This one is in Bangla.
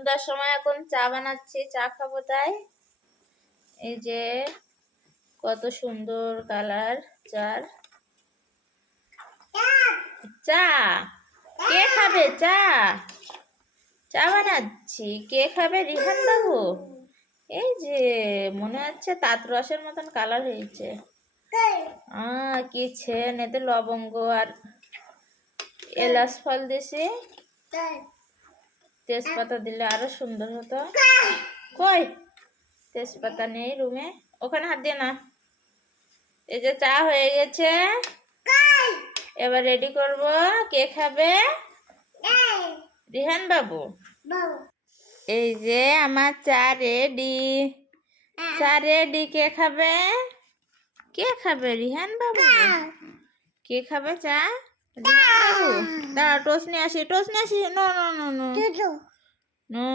সন্ধ্যার সময় এখন চা বানাচ্ছি, চা খাবো তাই। এই যে কত সুন্দর কালার চার। চা কে খাবে? চা চা বানাচ্ছি, কে খাবে? রিহান বাবু। এই যে মনে হচ্ছে তাঁত রসের মতন কালার হয়েছে। কি ছেন, এতে লবঙ্গ আর এলাচ ফল দিছি, তেজপাতা দিলে আরো সুন্দর হতো। কই তেজপাতা নেই রুমে, ওখানে হাত দিয়ে না। এই যে চা হয়ে গেছে, এবার রেডি করব। কে খাবে? রিহান বাবু। এই যে আমার চা রেডি, চা রেডি। কে খাবে? কে খাবে? রিহান বাবু। কে খাবে চা? রিহান বাবু। দাঁড়া টোস্ট নিয়ে আসি, টোস্ট নিয়ে আসি। No no no no no.